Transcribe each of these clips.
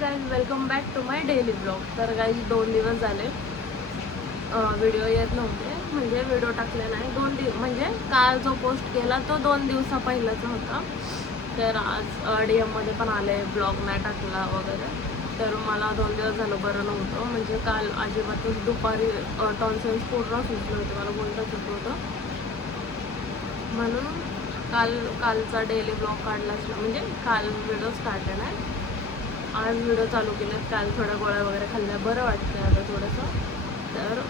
Guys, welcome back to my daily blog. तर guys 2 दिवस झाले व्हिडिओ येत नव्हते, म्हणजे व्हिडिओ टाकले नाही. 2 दिवस म्हणजे काल जो पोस्ट केला तो 2 दिवसा पहिल्याचा होता. तर आज DM पण आले ब्लॉग नाही टाकला वगैरे. तर मला 2 दिवस झालं बरं नव्हतं, म्हणजे काल अजिबातच दुपारी टॉन्सिल्स पूर्ण सुचले होते, मला बोलताच येत नव्हतं. म्हणून कालचा डेली ब्लॉग काढलाच नाही, म्हणजे काल व्हिडिओच काढले नाही. आज व्हिडिओ चालू केलेत. काल थोड्या गोळ्या वगैरे खाल्ल्या, बरं वाटतं आता थोडंसं. तर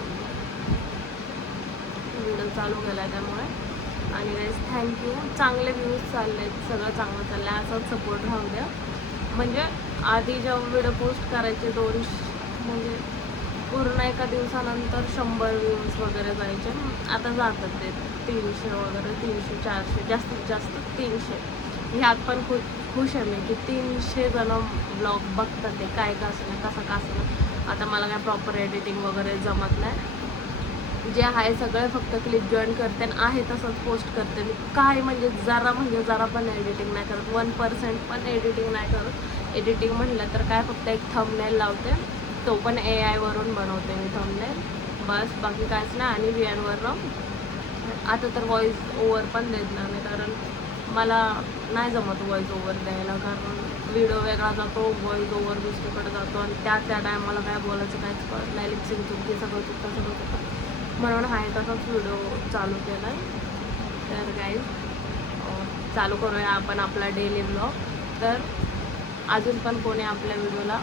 व्हिडिओ चालू केला आहे त्यामुळे. आणि गाईज थँक्यू. चांगले व्ह्यूज चालले आहेत, सगळं चांगलं चाललं आहे, असाच सपोर्ट राहू द्या. म्हणजे आधी जेव्हा व्हिडिओ पोस्ट करायचे 200 म्हणजे पूर्ण एका दिवसानंतर 100 व्ह्यूज वगैरे जायचे. आता जातात ते 300 वगैरे, 300 400, जास्तीत जास्त 300. ह्यात पण खुश आहे मी की 300 जण ब्लॉग बघतात. ते काय का असं नाही, कसं का असं नाही. आता मला काय प्रॉपर एडिटिंग वगैरे जमत नाही. जे आहे सगळे फक्त क्लिप जॉईन करते आणि आहे तसंच पोस्ट करते मी. काय म्हणजे जरा पण एडिटिंग नाही करत, 1% पण एडिटिंग नाही करत. एडिटिंग म्हटलं तर काय, फक्त एक थंबनेल लावते, तो पण AI वरून बनवते मी थंबनेल, बस. बाकी काहीच नाही. आणि VNवरनं आता तर व्हॉइस ओव्हर पण देत नाही, कारण मला नाही जमत व्हॉइस ओव्हर द्यायला. कारण व्हिडिओ वेगळा जातो, व्हॉइस ओव्हर दुसरीकडे जातो, आणि त्या टायमाला काय बोलायचं काहीच कळत नाही. लिपसिंग चुकी सगळं चुकतं. म्हणून आहे तसाच व्हिडिओ चालू केला आहे. तर गाईज चालू करूया आपण आपला डेली ब्लॉग. तर अजून पण कोणी आपल्या व्हिडिओला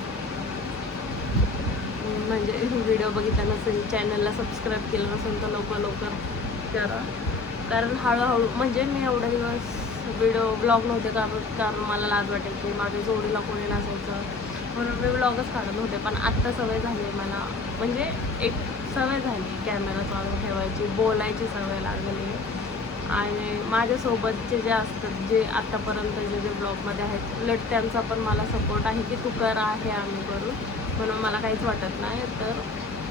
म्हणजे व्हिडिओ बघितला नसेल, चॅनलला सबस्क्राईब केलं नसेल, तर लवकर करा. कारण हळूहळू म्हणजे मी एवढे दिवस व्हिडिओ ब्लॉग नव्हते कारण मला लाज वाटायची, माझ्या जोडीला कोणी नसायचं, म्हणून मी ब्लॉगच काढत होते. पण आत्ता सवय झाली मला, म्हणजे एक सवय झाली कॅमेरा चालू ठेवायची, बोलायची सवय लागली. आणि माझ्यासोबतचे जे असतात, जे आत्तापर्यंत जे ब्लॉगमध्ये आहेत, उलट त्यांचा पण मला सपोर्ट आहे की तू कर, आहे आम्ही करू, म्हणून मला काहीच वाटत नाही. तर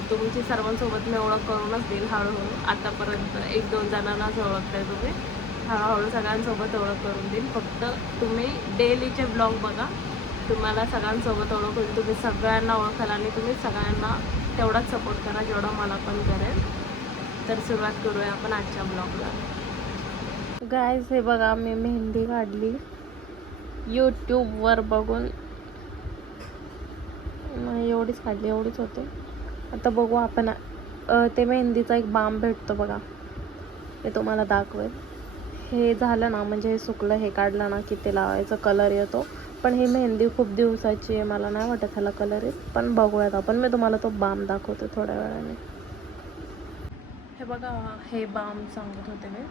तुमची सर्वांसोबत मी ओळख करूनच देईल हळूहळू. आतापर्यंत 1-2 जणांनाच ओळखताय तुम्ही, हळूहळू सगळ्यांसोबत ओळख करून देईल. फक्त तुम्ही डेलीचे ब्लॉग बघा, तुम्हाला सगळ्यांसोबत ओळख होईल, तुम्ही सगळ्यांना ओळखाल आणि तुम्ही सगळ्यांना तेवढाच सपोर्ट करा जेवढा मला पण करेल. तर सुरुवात करूया आपण आजच्या ब्लॉगला. गाईज हे बघा, मी मेहंदी काढली यूट्यूबवर बघून. एवढीच काढली, एवढीच होते. आता बघू आपण ते मेहंदीचा एक बाम भेटतो बघा, हे तुम्हाला दाखवेल. हे झालं ना, म्हणजे हे सुकलं, हे काढलं ना की ते लावायचा कलर येतो. पण ही मेहंदी खूप दिवसाची आहे, मला नाही वाटत ह्याला कलर येईल. पण बघूयात आपण, मी तुम्हाला तो बाम दाखवते थोड्या वेळाने. हे बघा, हे बाम सांगत होते मी.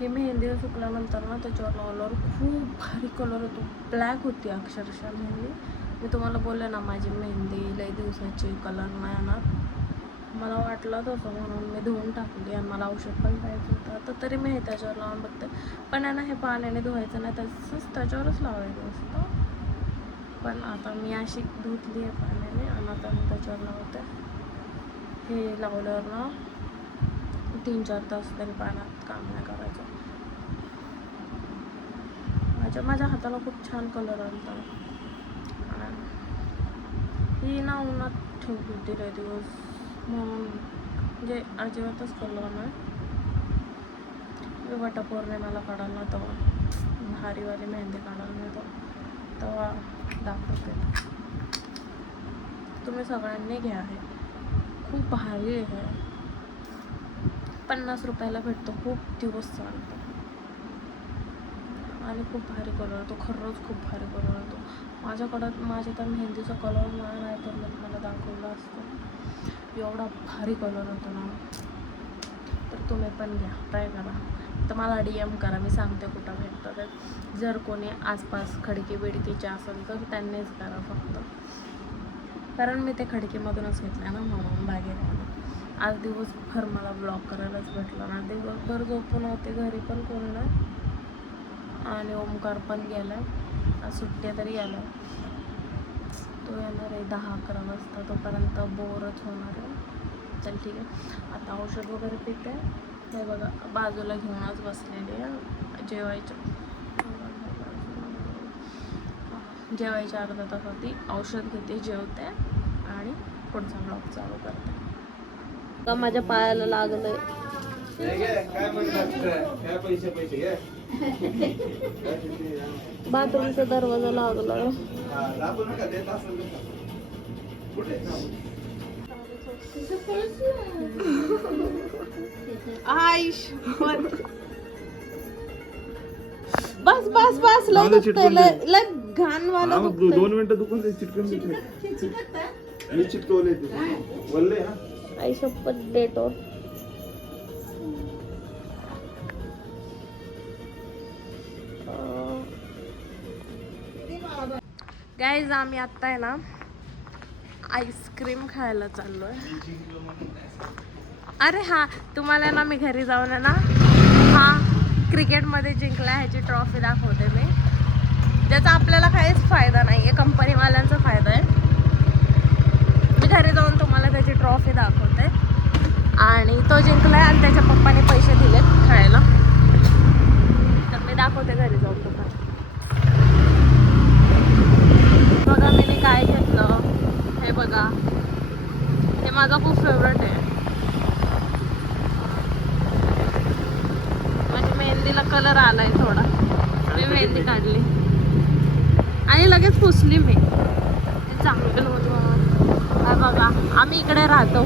ही मेहंदी सुकल्यानंतर ना त्याच्यावर लावल्यावर खूप भारी कलर येतो. ब्लॅक होती अक्षरशः मेहंदी. मी तुम्हाला बोलले ना, माझी मेहंदी लई दिवसाची, कलर नाही येणार. मला वाटलं तसं, म्हणून मी धुवून टाकली. आणि मला औषध पण द्यायचं होतं, तर तरी मी हे त्याच्यावर लावून बघते. पण आहे ना, हे पाण्याने धुवायचं नाही, तसंच त्याच्यावरच लावायचं असतं. पण आता मी अशी धुतली आहे पाण्याने, आणि आता मी त्याच्यावर लावते. हे लावल्यावर ना 3-4 तास तरी पाण्यात काम नाही करायचं. माझ्या हाताला खूप छान कलर आला. ही ना उन्हात ठेवली होती रे दिवस, म्हणून म्हणजे अजिबातच कलर नाही. वटपौर्णिमेला काढायला तेव्हा भारीवाली मेहंदी काढायला मिळतो, तेव्हा दाखवते. तुम्ही सगळ्यांनी घ्या, आहे खूप भारी आहे. 50 रुपयाला भेटतो, खूप दिवस चालतो, आणि खूप भारी कलर येतो. खरंच खूप भारी कलर येतो. माझ्या तर मेहंदीचा कलर नाही तर मी तुम्हाला दाखवला असतो. एवढा भारी कलर येतो ना. तर तुम्ही पण घ्या, ट्राय करा. तर मला DM करा, मी सांगते कुठं भेटतं ते. जर कोणी आसपास खडकी बिडकीचे असेल तर त्यांनीच करा फक्त, कारण मी ते खडकीमधूनच घेतलं ना, म्हणून बागेत. आज दिवसभर मला ब्लॉग करायलाच भेटलं ना. दिवसभर झोपून होते, घरी पण कोण नाही, आणि ओमकार पण गेला, आज सुट्टी तरी गेला. तो येणार आहे 10-11 वाजता, तोपर्यंत बोरच होणार आहे. चल ठीक आहे. आता औषध वगैरे पिते. हे बघा, बाजूला घेऊनच बसलेली आहे जेवायचं. जेवायच्या अर्धा तासात औषध घेते, जेवते आणि पुढचा ब्लॉग चालू करते. का माझ्या पायाला लागलंय. बाथरूमचा दरवाजा लागलाय. आईश बस बस बस लय दुखतंय, लय घाण वाला दुखतंय. 2 मिनिटं दुखून ते चिटकून मी चिटकवले ते बोलले. हा आई शपथ डेटोर. गाईज आम्ही आता आहे ना आईस्क्रीम खायला चाललोय. अरे हा तुम्हाला ना मी घरी जाऊन आहे ना हा क्रिकेटमध्ये जिंकला ह्याची ट्रॉफी दाखवते मी. ज्याचा आपल्याला काहीच फायदा नाही आहे, कंपनीवाल्यांचा फायदा आहे. मी घरी जाऊन तुम्हाला त्याची ट्रॉफी दाखवते. आणि तो जिंकलाय आणि त्याच्या पप्पाने पैसे दिलेत खायला, तर मी दाखवते घरी जाऊन तुम्हाला. बघा मी काय घेतलं हे बघा. हे माझा खूप फेवरेट आहे. माझी मेहंदीला कलर आलाय थोडा, मी मेहंदी काढली आणि लगेच पुसली मी. ते चांगलं होतं. काय बघा आम्ही इकडे राहतो.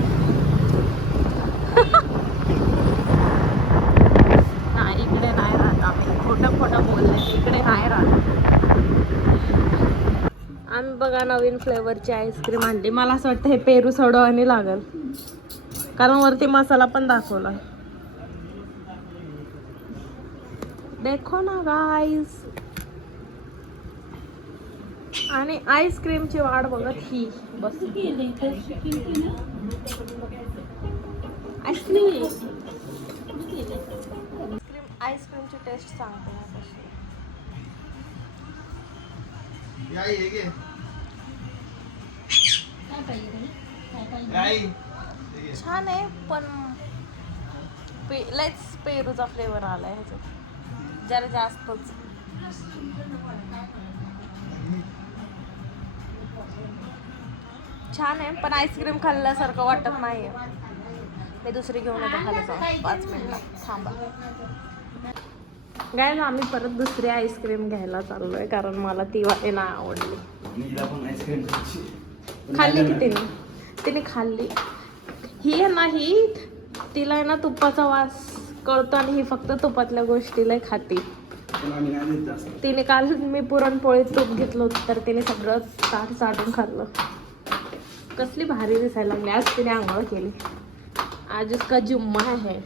नाही इकडे नाही राहत आम्ही, खोटं खोटं बोलले, इकडे नाही राहत आम्ही. बघा नवीन फ्लेवरची आईस्क्रीम आणली. मला असं वाटतं हे पेरू सोडवानी लागल, कारण वरती मसाला पण दाखवला. देखो ना गाईज. आणि आईस्क्रीमची वाट बघत ही बस. आईस्क्रीमची टेस्ट सांगते ना कशी. छान आहे पण लयच पेरूचा फ्लेवर आलाय ह्याच्यात जरा जास्तच. छान आहे पण आईस्क्रीम खाल्ल्यासारखं वाटत नाहीये. मी दुसरी घेऊन येते खाली जाऊन 5 मिनिटात थांबा. गाईज आम्ही परत दुसरी आईस्क्रीम घ्यायला चाललोय कारण मला ती वाली नाही आवडली. खाल्ली की तिने खाल्ली. ही आहे ना ही तिला आहे ना तुपाचा वास कळतो आणि ही फक्त तुपातल्या गोष्टीला खाती. तिने काल मी पुरणपोळी तूप घेतलं होतं तर तिने सगळं ताट चाटून खाल्लं. कसली भारी दिसायला लागली. आज तिने आंघोळ केली. आज उसका जुम्मा आहे.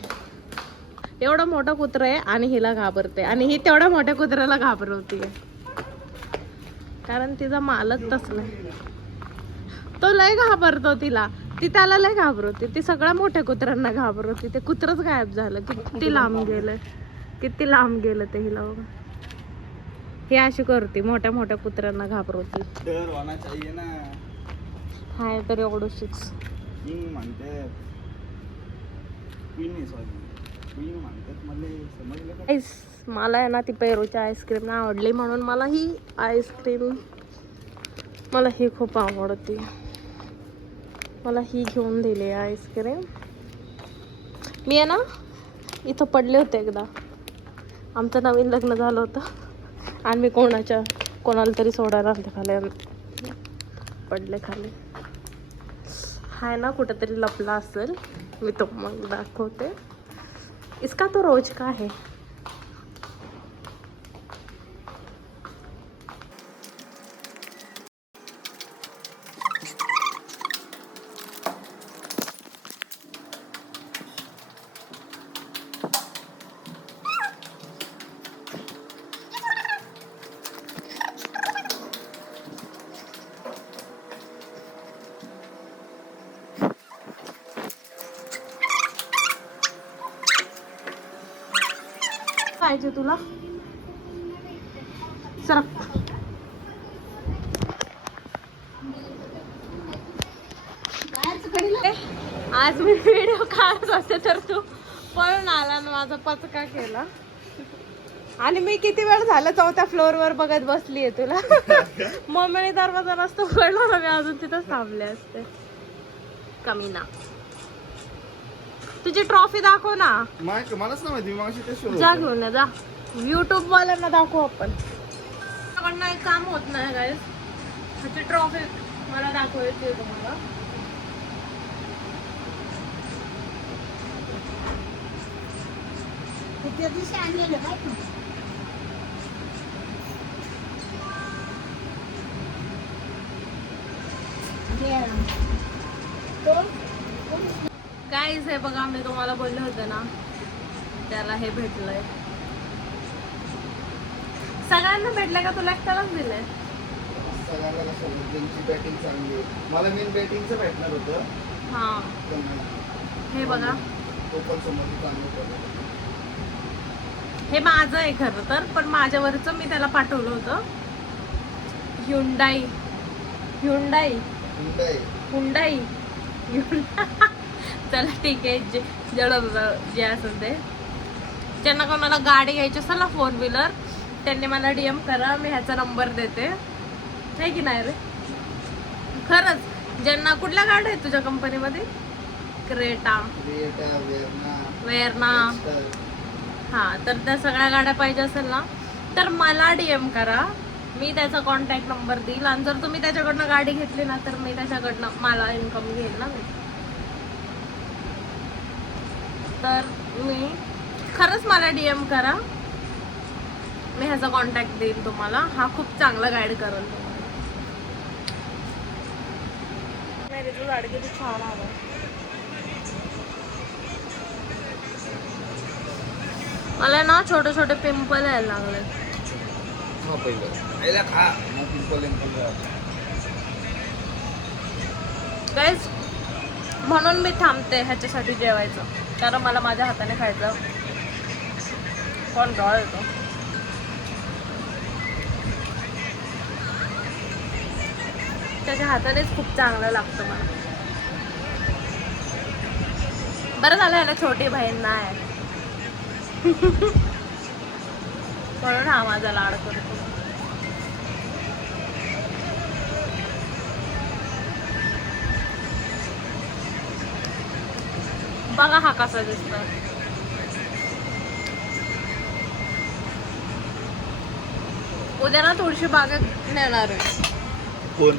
एवढा मोठा कुत्रा आहे आणि हिला घाबरते आणि ही तेवढ्या मोठ्या कुत्र्याला घाबरवते कारण तिचा मालक तसला आहे. तो लय घाबरतो तिला, ती त्याला लय घाबरवते. ती सगळ्या मोठ्या कुत्र्यांना घाबरवते. ते कुत्रच गायब झालं. किती लांब गेलं, किती लांब गेलं ते हिला बघा. ही अशी करते, मोठ्या मोठ्या कुत्र्यांना घाबरवते. हाय तर एवढंच मला आहे ना ती पेरूची आईस्क्रीम नाही आवडली म्हणून मला ही आईस्क्रीम मला ही खूप आवडते. मला ही घेऊन दिली आईस्क्रीम. मी आहे ना इथं पडले होते एकदा. आमचं नवीन लग्न झालं होतं आणि मी कोणाला तरी सोडायला आलते खाली, पडले खाली. हाय ना कुठेतरी लपला असेल, मी तो मग दाखवते. इसका तो रोज का है. पाहिजे तुला सरक. आज मी व्हिडिओ काढत होते तर तू पळून आला आणि माझा पचका केला. आणि मी किती वेळ झालं 4थ्या फ्लोअरवर बघत बसलीये तुला. मम्मीने दरवाजा नसतो उघडला ना, मी अजून तिथंच थांबले असते. कमी ना. तुझी ट्रॉफी दाखव ना. मलाच ना माहिती, मगाशी ते शोध जा घेऊन ये, जा. युट्यूब वाल्यांना दाखवू आपण. माझ्याकडनं एक काम होत नाही गाईस. ह्याची ट्रॉफी मला दाखवायची आहे तुम्हाला. त्या दिवशी आणलेलं काय तू? गाईस हे बघा, मी तुम्हाला बोलले होते ना, त्याला हे भेटलंय. सगळ्यांना भेटलंय का तुला एकट्यालाच दिलंय? सगळ्यांना कसं त्यांची बॅटिंग चांगली आहे. मला मेन बॅटिंगचं भेटणार होतं. हा पण हे बघा, तो पण समोर चांगलं पडलं. हे माझं आहे खरं तर, पण माझ्यावरच मी त्याला पाठवलं होतं. ह्युंडाई ह्युंडाई हुंडाई चला ठीक आहे, जे असेल ते. ज्यांना कोणाला गाडी घ्यायची असेल ना 4 व्हीलर, त्यांनी मला DM करा, मी ह्याचा नंबर देते. नाही की नाही रे? खरंच. ज्यांना कुठल्या गाड्या आहेत तुझ्या कंपनीमध्ये? क्रेटा, वेरना, हा, तर त्या सगळ्या गाड्या पाहिजे असेल ना, तर मला DM करा. मी त्याचा कॉन्टॅक्ट नंबर देईल. आणि जर तुम्ही त्याच्याकडनं गाडी घेतली ना, तर मी त्याच्याकडनं मला इन्कम घेईल ना मी. तर मी खरंच मला DM करा, मी ह्याचा कॉन्टॅक्ट देईन तुम्हाला. हा खूप चांगला गाईड करेल तुम्हाला. मेरीचं झाड किती छान आलं. मला ना छोटे छोटे पिंपल यायला लागले. गाईस, म्हणून मी थांबते ह्याच्यासाठी जेवायचं, कारण मला माझ्या हाताने खायचं. कोण रॉळ येतो. त्याच्या हातानेच खूप चांगलं लागतं मला. बरं झालं ह्याला छोटी बहीण नाही, म्हणून हा माझा लाड करतो. बघा हा कसा दिसतो. उद्या ना तुळशी बागेत नेणार आहे. कोण?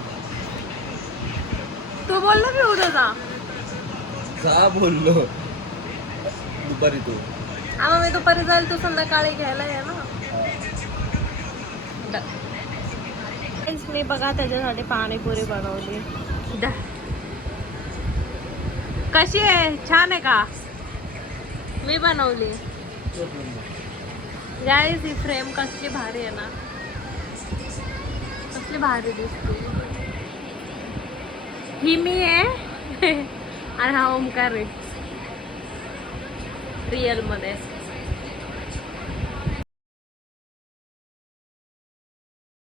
तू बोललो मी उद्या जा बोललो दुपारी तू. मग मी दुपारी जाईल, तू संध्याकाळी घ्यायला ये ना. मी बघा त्याच्यासाठी पाणीपुरी बनवली. कशी आहे? छान आहे का? मी बनवली. गाईस, ही फ्रेम कसली भारी आहे ना, कसली भारी दिसते. ही मी आहे आणि हा ओमकार आहे रिअल मध्ये.